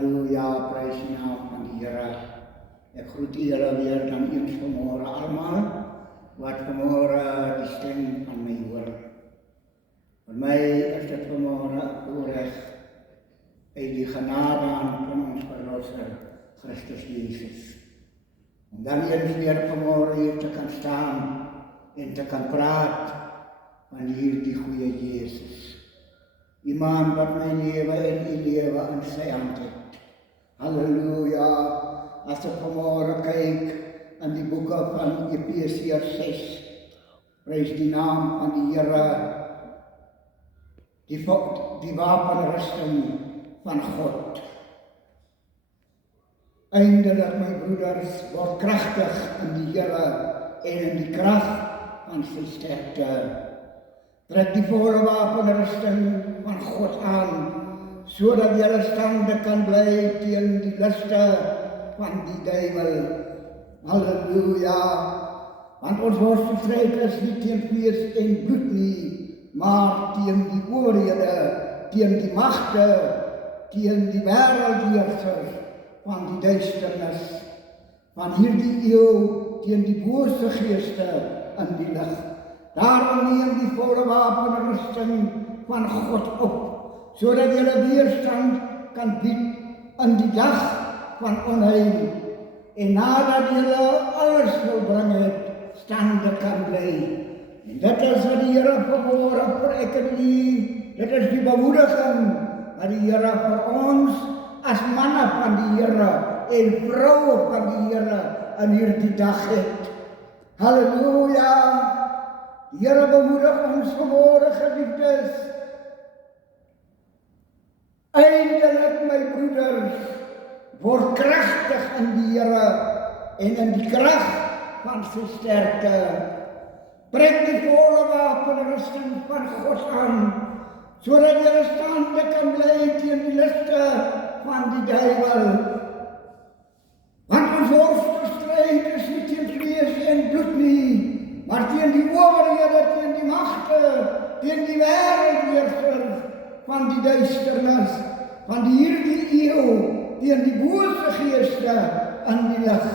Halleluja, prys die naam van die Here. Ek groet julle weer dan eens vanmôre almal wat vanmôre die stem van my hoor. Vir my is dit vanmôre 'n voorreg uit die genade van ons Verlosser Christus Jesus. Om dan eens weer vanmôre hier te kan staan en te kan praat van hierdie goeie Jesus. Iemand wat my lewe en die lewe in sy hand het. Halleluja. As ek vanmôre kyk in die boeke van Efesiërs 6, prys die naam van die Here, die wapenrusting van God. Eindelik, my broeders, word kragtig in die Here en in die krag van sy sterkte. Trek die volle wapenrusting van God aan, sodat julle stande kan bly teen die liste van die duiwel. Halleluja. Want ons worstelstryd is nie teen vlees en bloed nie, maar teen die owerhede, teen die magte, teen die wêreldheersers van die duisternis, van hierdie eeu, teen die bose geeste in die lig. Daarom neem die volle wapenrusting van God op, sodat julle weerstand kan bied in die dag van onheil, en nadat julle alles volbring het, stande kan bly. En dit is wat die Here vanmôre vir ek en u, dit is die bemoediging wat die Here vir ons as manne van die Here en vroue van die Here in hierdie dag het. Halleluja. Die Here bemoedig ons vanmôre, geliefdes. Eindelik, my broeders, word kragtig in die Here en in die krag van sy sterkte. Trek die volle wapenrusting van God aan, sodat julle stande kan bly teen die liste van die duiwel. Want ons worstelstryd is nie teen vlees en bloed nie, maar teen die owerhede, teen die magte, teen die wêreldheersers van die duisternis, van hierdie eeu, teen die bose geeste in die lig.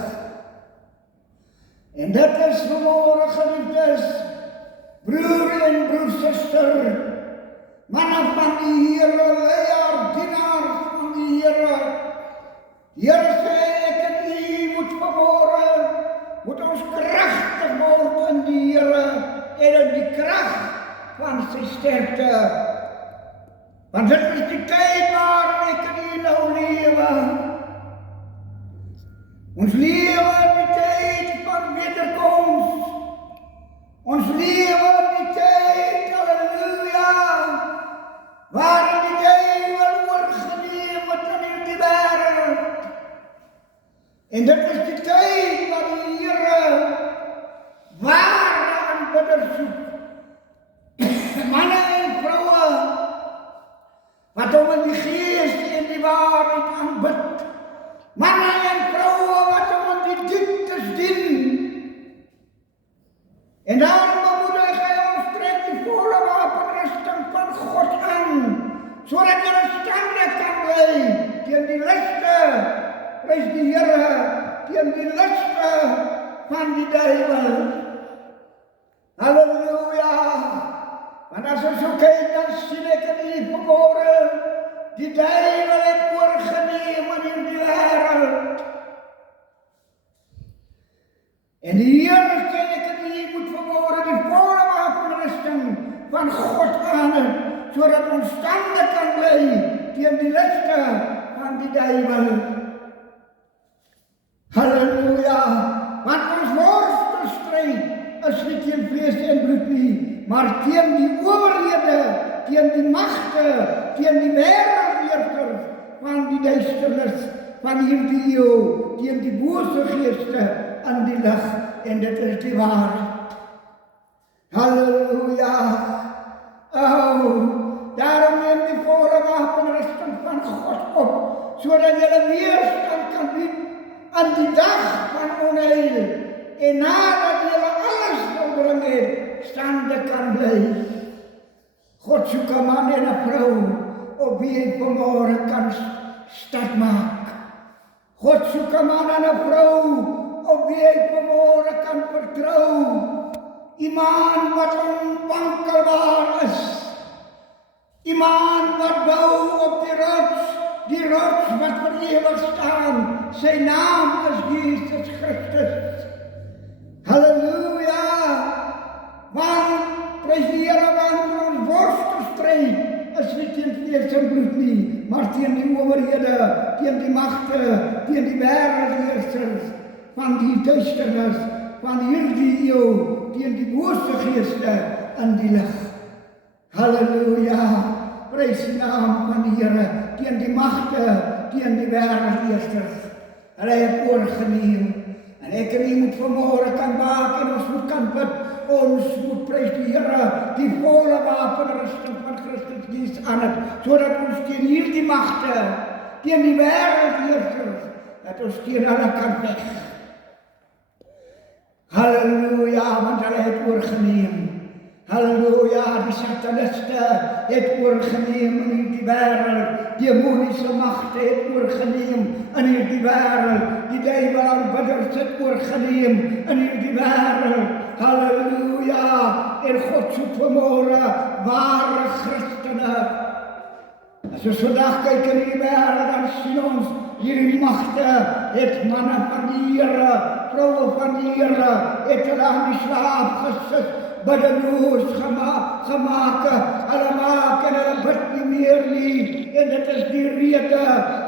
En dit is vanmôre, geliefdes, broer en broersuster, manne van die Here, leier, dienaars van die Here. Die Here sê, ek en u moet vanmôre, moet ons kragtig word in die Here en in die krag van sy sterkte. Want dit is die tyd waarin ek en u nou lewe. Ons lewe in die tyd van wederkoms. Ons lewe in die tyd, halleluja, waarin die duiwel oorgeneem het in hierdie wêreld. En dit is die tyd waar die Here ware aanbidders soek. Manne en vroue, wat hom in die gees en die waarheid aanbid. Manne en vroue, wat hom in die dieptes dien. En daarom bemoedig hy ons, trek die volle wapenrusting van God aan, sodat julle stande kan bly teen die liste, prys die Here, teen die liste van die duiwel. Halleluja. Want as ons so kyk, dan sien ek in die vanmôre, die duiwel het oorgeneem in hierdie wêreld. En die Here sê, ek en u moet vanmôre die volle wapenrusting van God aan het, sodat ons stande kan bly teen die liste van die duiwel. Halleluja. Want ons worstelstryd is nie teen vlees en bloed nie, maar teen die owerhede, teen die magte, teen die wêreldheersers van die duisternis van hierdie eeu, teen die bose geeste in die lig, en dit is die waarheid. Halleluja. Daarom neem die volle wapenrusting van God op, sodat julle weerstand kan bied aan die dag van onheil, en nadat julle alles volbring het, stande kan bly. God soek 'n man en 'n vrou op wie hy vanmôre kan stad maak. God soek 'n man en 'n vrou op wie hy vanmôre kan vertrou. Iemand wat onwankelbaar is. Iemand wat bou op die rots wat vir ewig staan. Sy naam is Jesus Christus. Halleluja! Want, prys die Here, want ons worstelstryd is nie teen vlees en bloed nie, maar teen die owerhede, teen die magte, teen die wêreldheersers van die duisternis, van hierdie eeu, teen die bose geeste in die lig. Halleluja! Prys die naam van die Here, teen die magte, teen die wêreldheersers. Hulle het oorgeneem. En ek en u moet vanmôre kan waak en ons moet kan bid. Ons moet prys die Here, die volle wapenrusting van Christus Jesus aan het, sodat ons teen hierdie magte, teen die wêreldheersers, dat ons teen hulle kan veg. Halleluja, want hulle het oorgeneem. Halleluja, die sataniste het oorgeneem in hierdie wêreld. Demoniese magte het oorgeneem in hierdie wêreld. Die duiwel aanbidders het oorgeneem in hierdie wêreld. Halleluja, en God soek vanmôre ware Christene. As ons vandag kyk in die wêreld, dan sien ons hierdie magte het manne van die Here, vroue van die Here, het hulle aan die slaap gesit, biddeloos gemaak, hulle maak en hulle bid nie meer nie, en dit is die rede,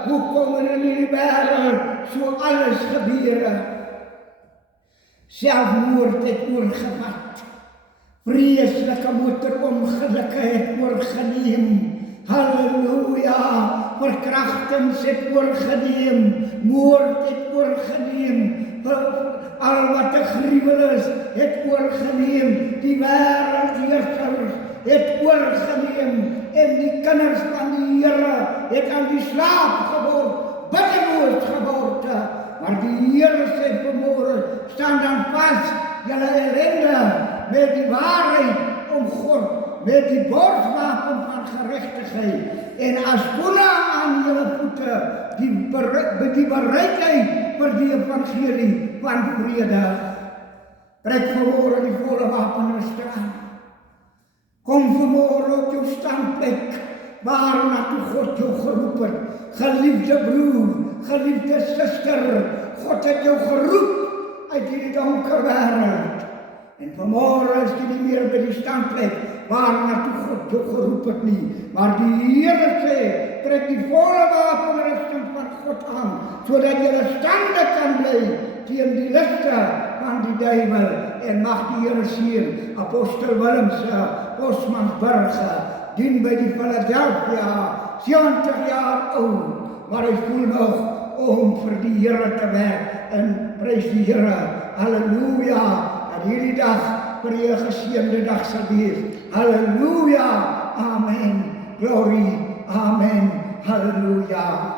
hoekom in die wêreld so alles gebeur. Selfmoord het oorgevat, vreeslike motorongelukke het oorgeneem, halleluja, verkrachtings het oorgeneem, moord het oorgeneem, al wat 'n gruwel is, het oorgeneem, die wêreldheersers het oorgeneem, en die kinders van die Here het aan die slaap geword, biddeloos geword. Maar die Here sê vanmôre, staan dan vas, julle ellende, met die waarheid omgord, met die borswapen van geregtigheid, en as skoene aan julle voete, die bereidheid vir die evangelie van vrede. Trek vanmôre die volle wapenrusting aan. Kom vanmôre op jou standplek, waarna toe God jou geroep het. Geliefde broer, geliefde suster, God het jou geroep uit hierdie donker wêreld. En vanmôre is jy nie meer by die standplek waarna toe God jou geroep het nie. Maar die Here sê, trek die volle wapenrusting van God aan, sodat jy stande kan bly teen die liste van die duiwel. En mag die Here seën Apostel Willemse, Bosmansburg, dien by die Philadelphia, 70 jaar oud, maar hy voel nog om vir die Here te werk, en prys die Here, halleluja, en hierdie dag vir die geseënde dag sal wees. Halleluja, amen, glory, amen, halleluja.